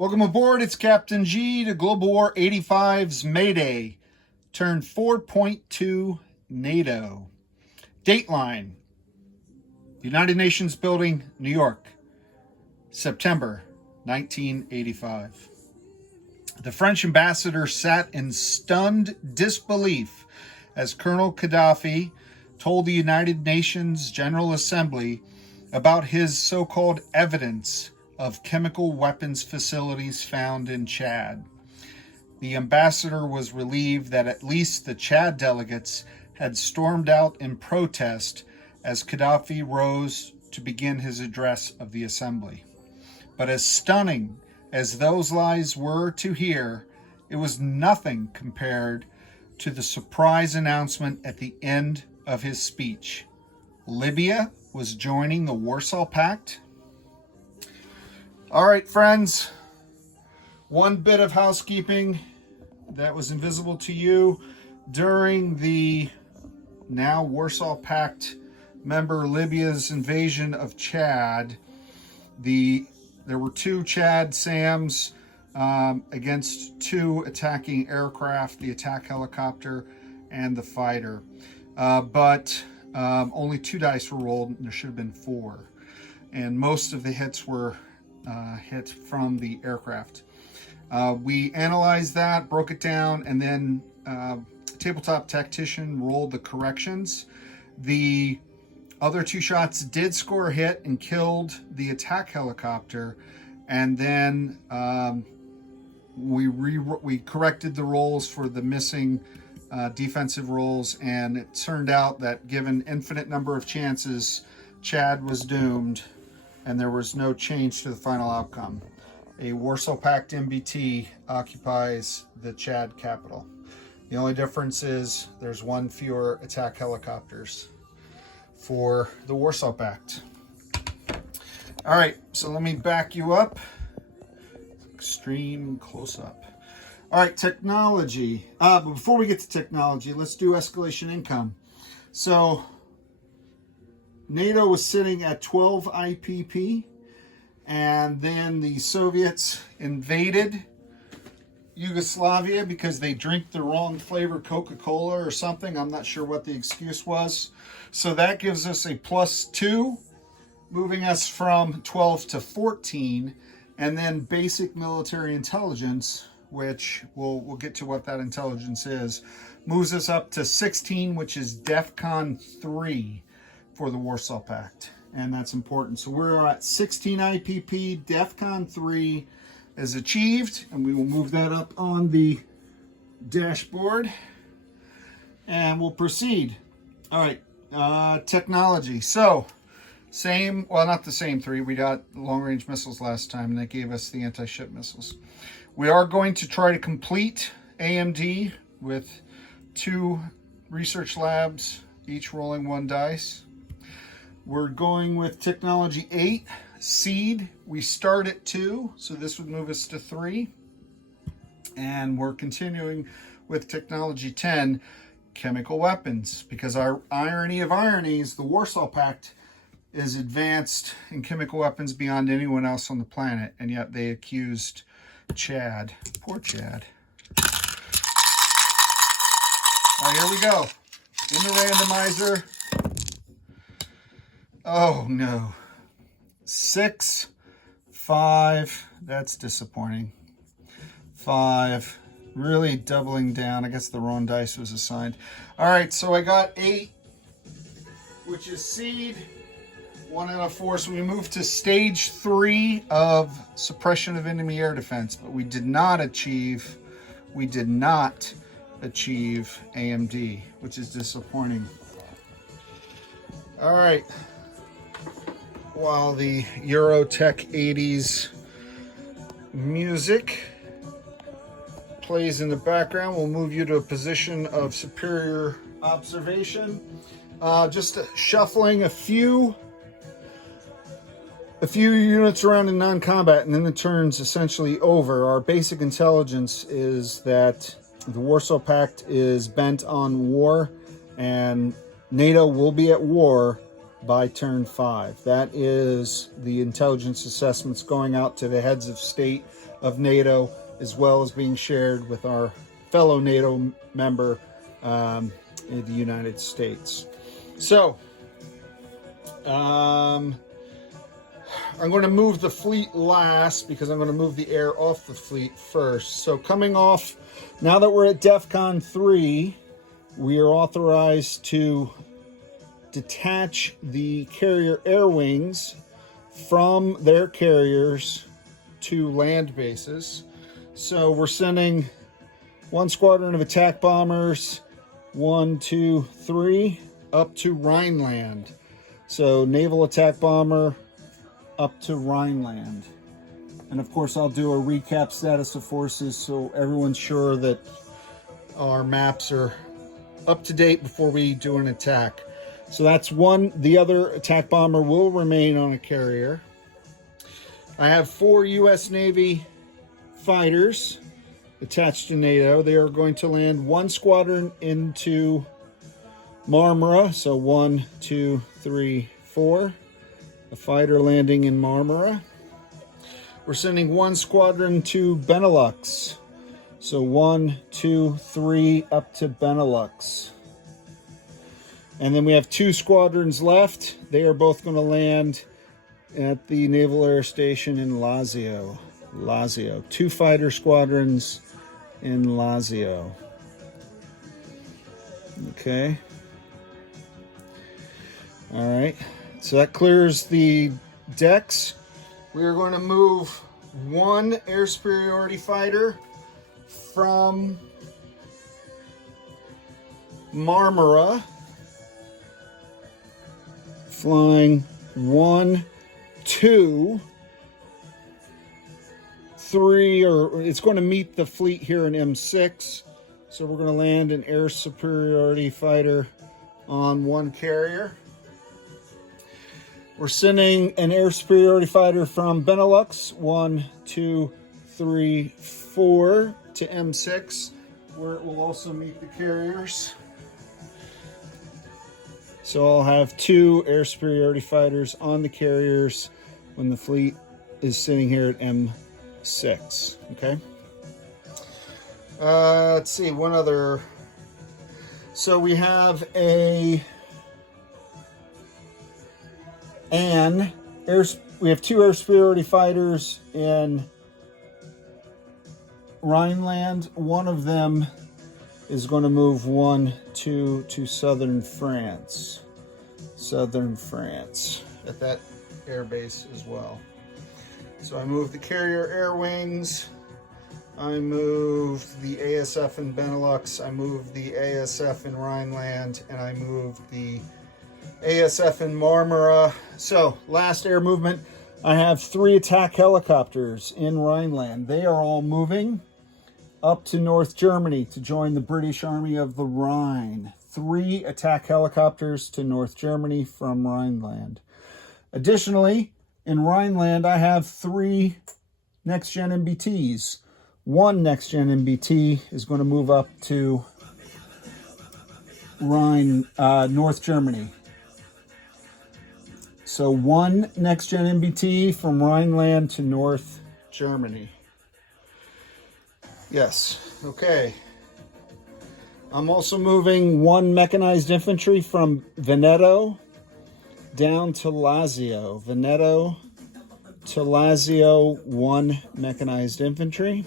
Welcome aboard. It's Captain G to Global War 85's Mayday. Turn 4.2 Nato. Dateline. United Nations Building, New York. September 1985. The French ambassador sat in stunned disbelief as Colonel Gaddafi told the United Nations General Assembly about his so-called evidence of chemical weapons facilities found in Chad. The ambassador was relieved that at least the Chad delegates had stormed out in protest as Gaddafi rose to begin his address of the assembly. But as stunning as those lies were to hear, it was nothing compared to the surprise announcement at the end of his speech. Libya was joining the Warsaw Pact. All right, friends, one bit of housekeeping that was invisible to you during the now Warsaw Pact member Libya's invasion of Chad. There were two Chad SAMs against two attacking aircraft, the attack helicopter and the fighter. But only 2 dice were rolled, and there should have been 4. And most of the hits were hit from the aircraft. We analyzed that, broke it down, and then Tabletop Tactician rolled the corrections. The other 2 shots did score a hit and killed the attack helicopter, and then we corrected the rolls for the missing defensive rolls, and it turned out that given infinite number of chances, Chad was doomed, and there was no change to the final outcome. A Warsaw Pact MBT occupies the Chad capital. The only difference is there's 1 fewer attack helicopters for the Warsaw Pact. All right, so let me back you up. Extreme close-up. All right, technology. But before we get to technology, let's do escalation income. So NATO was sitting at 12 IPP, and then the Soviets invaded Yugoslavia because they drink the wrong flavored Coca-Cola or something. I'm not sure what the excuse was. So that gives us a +2, moving us from 12 to 14. And then basic military intelligence, which we'll get to what that intelligence is, moves us up to 16, which is DEFCON 3 for the Warsaw Pact. And that's important. So we're at 16 IPP, DEFCON 3 is achieved, and we will move that up on the dashboard, and we'll proceed. All right, technology. So same, well, not the same 3. We got long-range missiles last time, and they gave us the anti-ship missiles. We are going to try to complete AMD with 2 research labs, each rolling 1 dice. We're going with technology 8, seed. We start at 2, so this would move us to 3. And we're continuing with technology 10, chemical weapons, because our irony of ironies, the Warsaw Pact is advanced in chemical weapons beyond anyone else on the planet, and yet they accused Chad. Poor Chad. All right, here we go. In the randomizer. Oh no. 6, 5. That's disappointing. 5. Really doubling down. I guess the wrong dice was assigned. All right, so I got 8, which is seed. 1 out of 4. So we moved to stage 3 of suppression of enemy air defense, but we did not achieve AMD, which is disappointing. All right. While the Eurotech 80s music plays in the background, we'll move you to a position of superior observation. Just shuffling a few units around in non-combat, and then the turn's essentially over. Our basic intelligence is that the Warsaw Pact is bent on war, and NATO will be at war by turn 5. That is the intelligence assessments going out to the heads of state of NATO, as well as being shared with our fellow NATO member in the United States. So, I'm going to move the fleet last because I'm going to move the air off the fleet first. So coming off, now that we're at DEFCON 3, we are authorized to detach the carrier air wings from their carriers to land bases. So we're sending one squadron of attack bombers, 1, 2, 3, up to Rhineland. So naval attack bomber up to Rhineland. And of course I'll do a recap status of forces so everyone's sure that our maps are up to date before we do an attack. So that's one. The other attack bomber will remain on a carrier. I have 4 U.S. Navy fighters attached to NATO. They are going to land one squadron into Marmara. So 1, 2, 3, 4. A fighter landing in Marmara. We're sending one squadron to Benelux. So 1, 2, 3 up to Benelux. And then we have 2 squadrons left. They are both going to land at the Naval Air Station in Lazio. 2 fighter squadrons in Lazio. Okay. All right. So that clears the decks. We are going to move one air superiority fighter from Marmara, flying 1, 2, 3, or it's going to meet the fleet here in M6. So we're going to land an air superiority fighter on one carrier. We're sending an air superiority fighter from Benelux, 1, 2, 3, 4 to M6, where it will also meet the carriers. So I'll have 2 air superiority fighters on the carriers when the fleet is sitting here at M6. Okay. Let's see, one other. So we have we have 2 air superiority fighters in Rhineland. One of them is going to move 1, 2 to southern France. Southern France at that air base as well. So I moved the carrier air wings. I moved the ASF in Benelux. I moved the ASF in Rhineland, and I moved the ASF in Marmara. So last air movement, I have 3 attack helicopters in Rhineland. They are all moving up to North Germany to join the British Army of the Rhine. 3 attack helicopters to North Germany from Rhineland. Additionally, in Rhineland, I have 3 next-gen MBTs. 1 next-gen MBT is going to move up to North Germany. So 1 next-gen MBT from Rhineland to North Germany. Yes, okay. I'm also moving 1 mechanized infantry from Veneto down to Lazio. Veneto to Lazio, 1 mechanized infantry.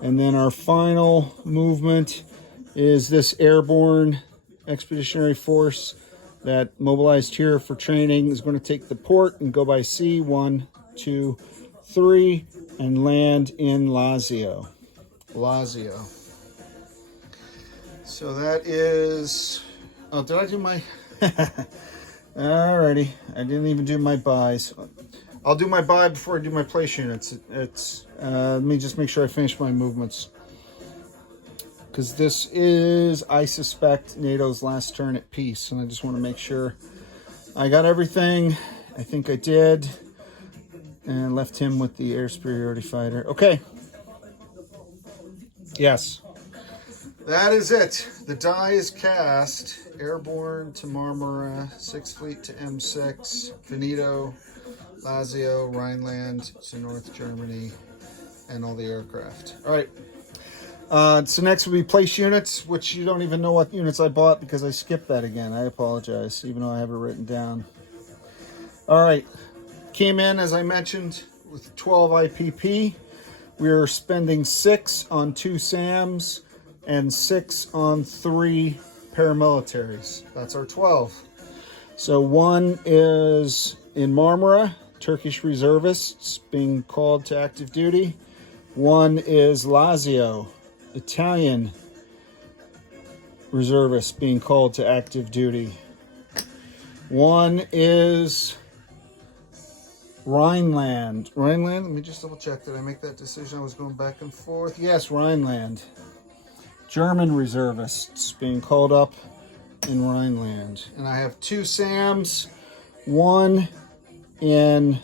And then our final movement is this airborne expeditionary force that mobilized here for training is going to take the port and go by sea, 1, 2, 3, and land in Lazio. So that is, oh, did I do my, alrighty, I didn't even do my buys. I'll do my buy before I do my place units. Let me just make sure I finish my movements. Because this is, I suspect, NATO's last turn at peace. And I just want to make sure I got everything. I think I did. And left him with the air superiority fighter. Okay. Yes. That is it. The die is cast. Airborne to Marmara, 6th Fleet to M6, Veneto, Lazio, Rhineland to North Germany, and all the aircraft. All right. So next will be place units, which you don't even know what units I bought because I skipped that again. I apologize, even though I have it written down. All right. Came in, as I mentioned, with 12 IPP. We are spending 6 on 2 SAMs and 6 on 3 paramilitaries. That's our 12. So one is in Marmara, Turkish reservists being called to active duty. One is Lazio, Italian reservists being called to active duty. One is Rhineland. Rhineland, let me just double check. Did I make that decision? I was going back and forth. Yes, Rhineland. German reservists being called up in Rhineland. And I have 2 SAMs, one in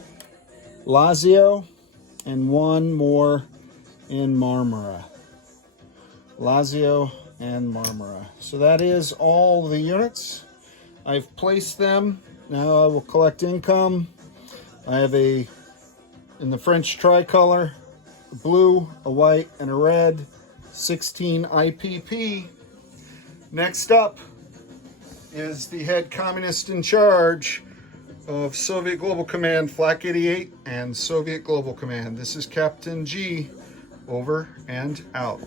Lazio and one more in Marmara. Lazio and Marmara. So that is all the units. I've placed them. Now I will collect income. I have in the French tricolor, a blue, a white, and a red, 16 IPP. Next up is the head communist in charge of Soviet Global Command, Flak 88, and Soviet Global Command. This is Captain G, over and out.